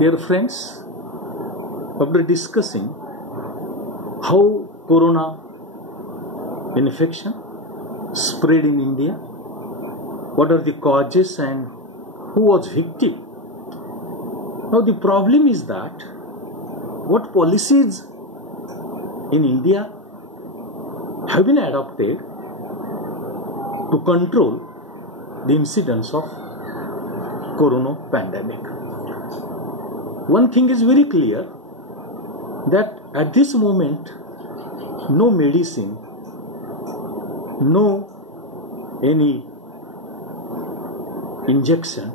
Dear friends, after discussing how corona infection spread in India, what are the causes and who was victim? Now the problem is that what policies in India have been adopted to control the incidence of corona pandemic. One thing is very clear, that at this moment no medicine, no any injection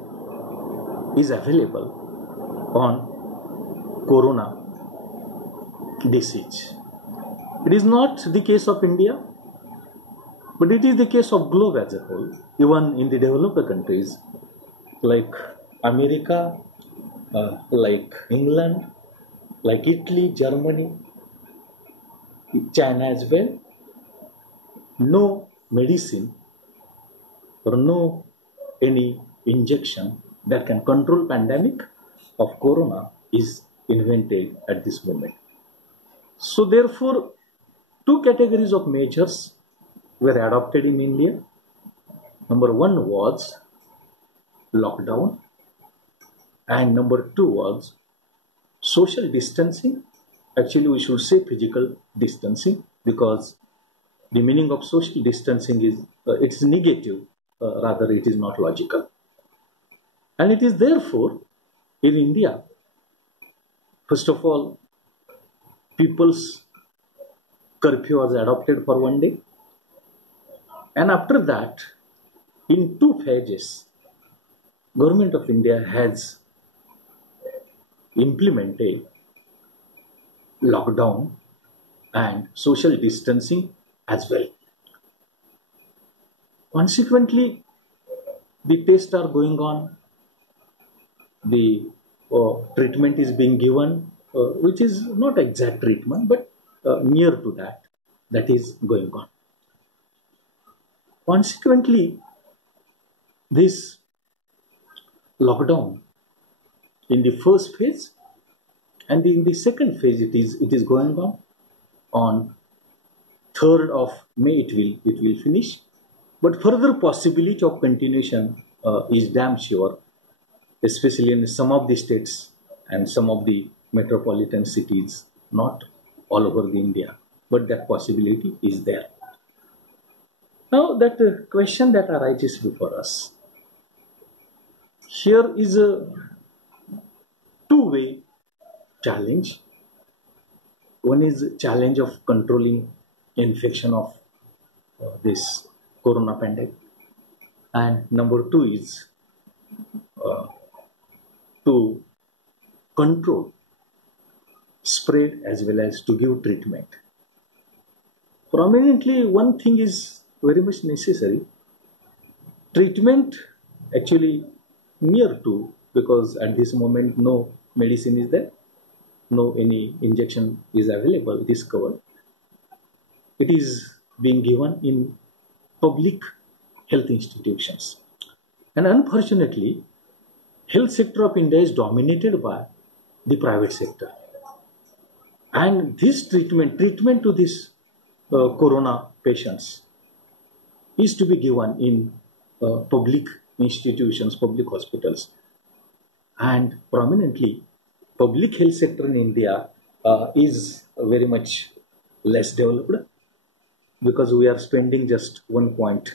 is available on corona disease. It is not the case of India, but it is the case of globe as a whole. Even in the developed countries like America, like England, like Italy, Germany, China as well, no medicine or no any injection that can control pandemic of corona is invented at this moment. So therefore, two categories of measures were adopted in India. Number one was lockdown, and number two was social distancing. Actually, we should say physical distancing, because the meaning of social distancing is it's negative, rather it is not logical. And it is therefore in India, first of all, people's curfew was adopted for one day, and after that, in two phases, Government of India has implemented lockdown and social distancing as well. Consequently, the tests are going on, the treatment is being given, which is not exact treatment, but near to that is going on. Consequently, this lockdown in the first phase and in the second phase it is going on 3rd of May it will finish, but further possibility of continuation is damn sure, especially in some of the states and some of the metropolitan cities, not all over the India, but that possibility is there. Now that question that arises before us, here is a two-way challenge. One is challenge of controlling infection of this corona pandemic, and number two is to control spread as well as to give treatment. Prominently, one thing is very much necessary. Treatment actually near to, because at this moment no medicine is there, no any injection is available, it is covered. It is being given in public health institutions. And unfortunately, health sector of India is dominated by the private sector. And this treatment to this corona patients is to be given in public institutions, public hospitals. And prominently, public health sector in India is very much less developed, because we are spending just 1.7%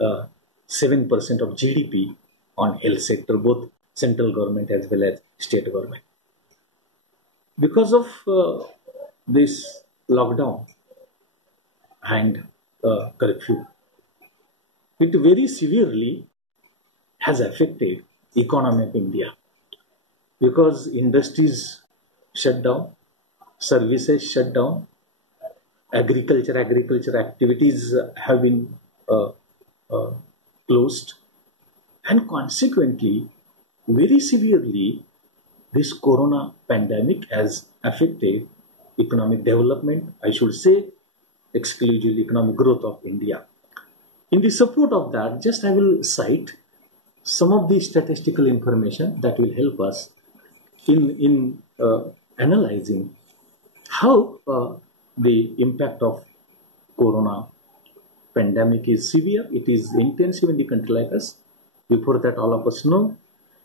of GDP on health sector, both central government as well as state government. Because of this lockdown and curfew, it very severely has affected economy of India, because industries shut down, services shut down, agriculture activities have been closed, and consequently, very severely, this corona pandemic has affected economic development, I should say exclusively economic growth of India. In the support of that, just I will cite some of the statistical information that will help us in analyzing how the impact of corona pandemic is severe, it is intensive in the country like us. Before that, all of us know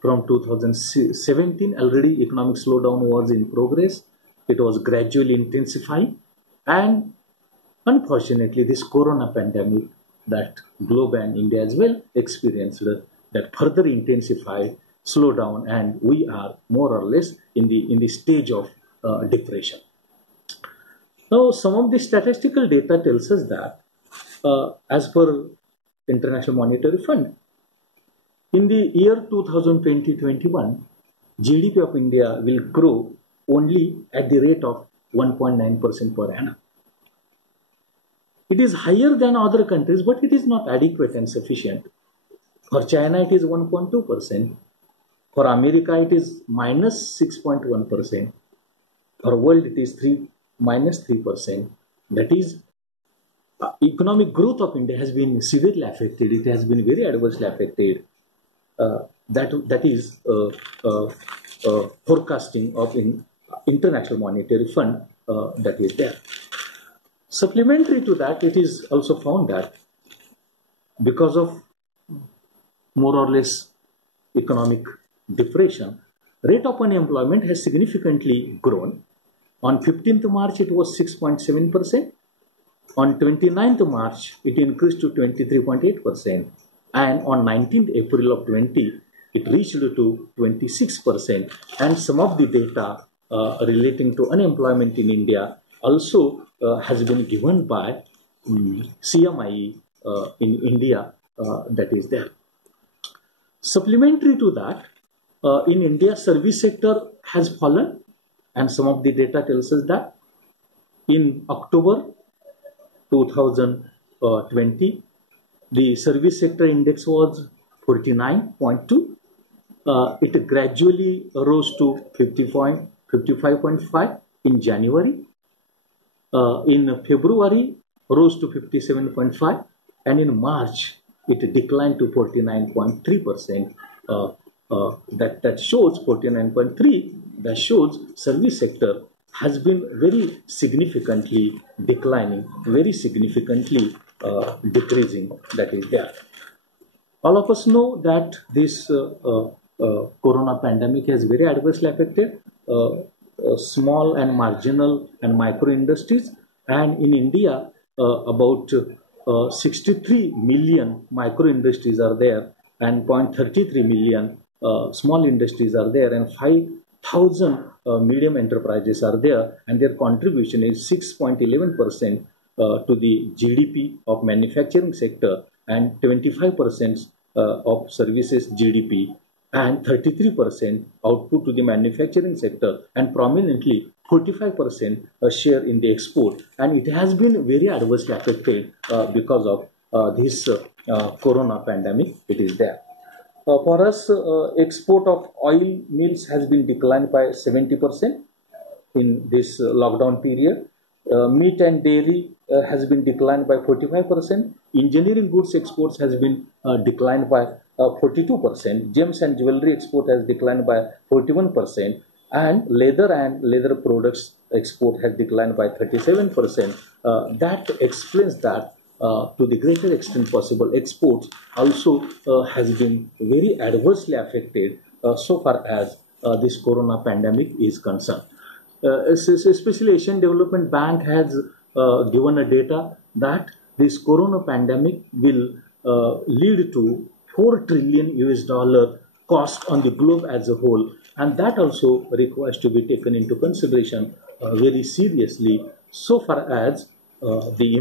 from 2017 already economic slowdown was in progress. It was gradually intensifying, and unfortunately this corona pandemic that globe and India as well experienced that further intensified slowdown, and we are more or less in the stage of depression. Now, some of the statistical data tells us that as per International Monetary Fund, in the year 2020-21, GDP of India will grow only at the rate of 1.9% per annum. It is higher than other countries, but it is not adequate and sufficient. For China, it is 1.2%. For America, it is minus 6.1%. For world, it is minus 3%. That is, economic growth of India has been severely affected. It has been very adversely affected. That is forecasting of International Monetary Fund that is there. Supplementary to that, it is also found that because of more or less economic depression, rate of unemployment has significantly grown. On 15th March, it was 6.7%. On 29th March, it increased to 23.8%. And on 19th April of 20, it reached to 26%. And some of the data relating to unemployment in India also has been given by CMIE in India that is there. Supplementary to that, in India, service sector has fallen, and some of the data tells us that in October 2020, the service sector index was 49.2. It gradually rose to 55.5 in January. In February, rose to 57.5, and in March, it declined to 49.3%. That shows 49.3. That shows service sector has been very significantly declining, very significantly decreasing. That is there. All of us know that this corona pandemic has very adversely affected small and marginal and micro industries, and in India about 63 million micro industries are there, and 0.33 million small industries are there, and 5,000 medium enterprises are there, and their contribution is 6.11% to the GDP of manufacturing sector, and 25% of services GDP, and 33% output to the manufacturing sector, and prominently 45% share in the export. And it has been very adversely affected because of this corona pandemic. It is there. For us, export of oil mills has been declined by 70% in this lockdown period. Meat and dairy has been declined by 45%. Engineering goods exports has been declined by 42%. Gems and jewelry export has declined by 41%. And leather products export has declined by 37%. That explains that to the greater extent possible, exports also has been very adversely affected so far as this corona pandemic is concerned. Especially Asian Development Bank has given a data that this corona pandemic will lead to $4 trillion cost on the globe as a whole, and that also requires to be taken into consideration very seriously so far as the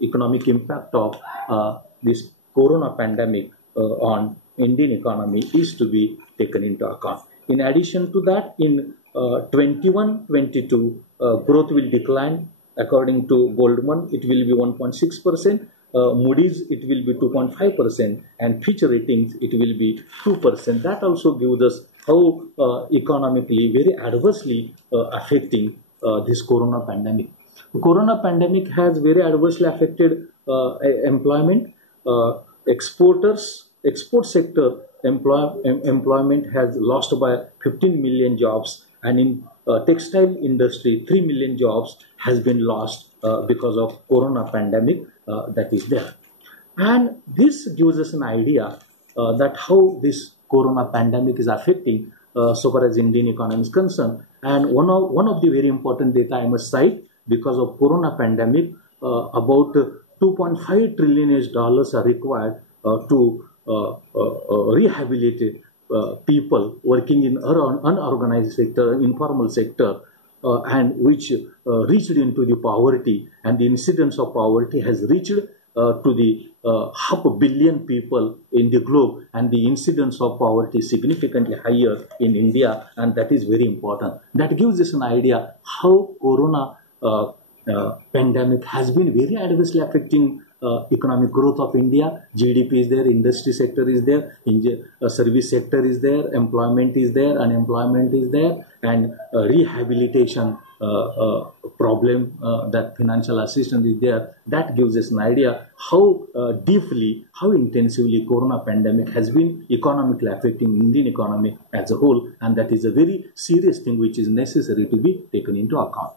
economic impact of this corona pandemic on Indian economy is to be taken into account. In addition to that, in 21-22, growth will decline. According to Goldman, it will be 1.6%. Moody's, it will be 2.5%, and Fitch Ratings, it will be 2%. That also gives us how economically very adversely affecting this corona pandemic. The corona pandemic has very adversely affected employment. Export sector employment has lost by 15 million jobs, and in textile industry 3 million jobs has been lost because of corona pandemic that is there. And this gives us an idea that how this corona pandemic is affecting so far as Indian economy is concerned. And one of the very important data I must cite, because of corona pandemic, about 2.5 trillion dollars are required to rehabilitate people working in unorganized sector, informal sector, and which reached into the poverty, and the incidence of poverty has reached to the 500 million people in the globe, and the incidence of poverty is significantly higher in India, and that is very important. That gives us an idea how corona pandemic has been very adversely affecting economic growth of India. GDP is there, industry sector is there, service sector is there, employment is there, unemployment is there, and rehabilitation problem, that financial assistance is there. That gives us an idea how deeply, how intensively corona pandemic has been economically affecting Indian economy as a whole, and that is a very serious thing which is necessary to be taken into account.